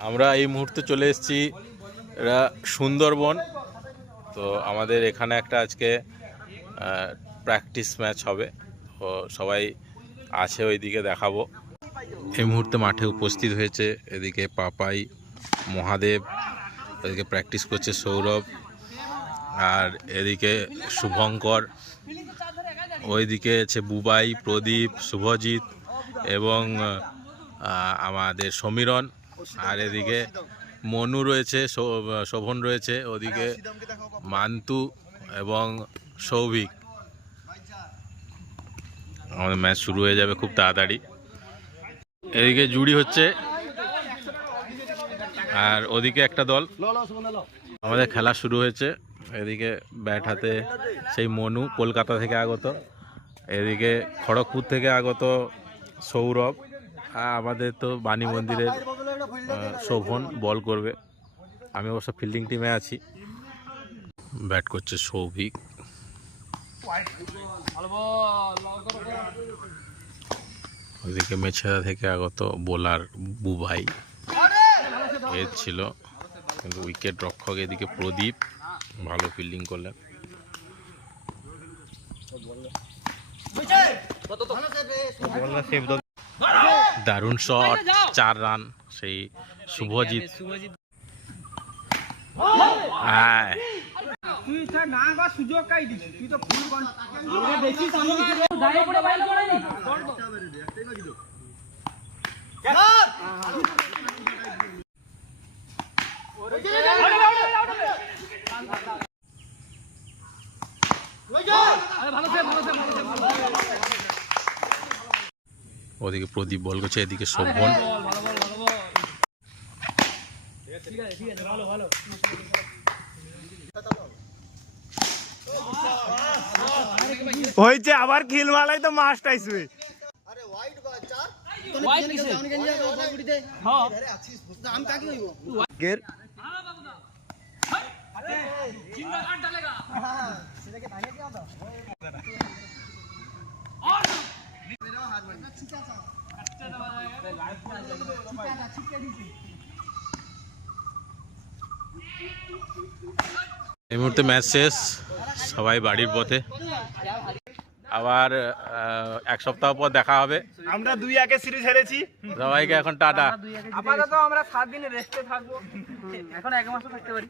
আমরা এই মুহূর্তে চলে এসেছি সুন্দরবন। তো আমাদের এখানে একটা আজকে প্র্যাকটিস ম্যাচ হবে, তো সবাই আছে ওইদিকে দেখাবো। এই মুহূর্তে মাঠে উপস্থিত হয়েছে এদিকে পাপাই, মহাদেব, এদিকে প্র্যাকটিস করছে সৌরভ, আর এদিকে শুভঙ্কর, ওইদিকে আছে বুবাই, প্রদীপ, শুভজিৎ এবং আমাদের সমীরণ, আর এদিকে মনু রয়েছে, শোভন রয়েছে, ওদিকে মান্তু এবং সৌভিক। আমাদের ম্যাচ শুরু হয়ে যাবে খুব তাড়াতাড়ি। এদিকে জুড়ি হচ্ছে আর ওদিকে একটা দল। আমাদের খেলা শুরু হয়েছে। এদিকে ব্যাট হাতে সেই মনু, কলকাতা থেকে আগত, এদিকে খড়গপুর থেকে আগত সৌরভ, আমাদের তো বাণী মন্দিরের শোভন বল করবে। আমি অবশ্য ফিল্ডিং টিমে আছি। ব্যাট করছে সৌভিক। ওইদিকে মেছেদা থেকে আগত বোলার বুবাই এর ছিল, কিন্তু উইকেট রক্ষক এদিকে প্রদীপ ভালো ফিল্ডিং করলেন। দারুণ শট, 4 রান সেই শুভজিৎ। ওদিকে প্রদীপ বল করছে, এদিকে শোভন। হয়েছে আবার খিল মালাই তো মাস্ট আইসবে। এই মুহূর্তে ম্যাচ শেষ, সবাই বাড়ির পথে। আবার 1 সপ্তাহ পর দেখা হবে। আমরা 2-1 সিরিজ হেরেছি। সবাইকে এখন টাটা। আপাতত আমরা 7 দিন রেস্টে থাকবো, এখন 1 মাসও থাকতে পারি।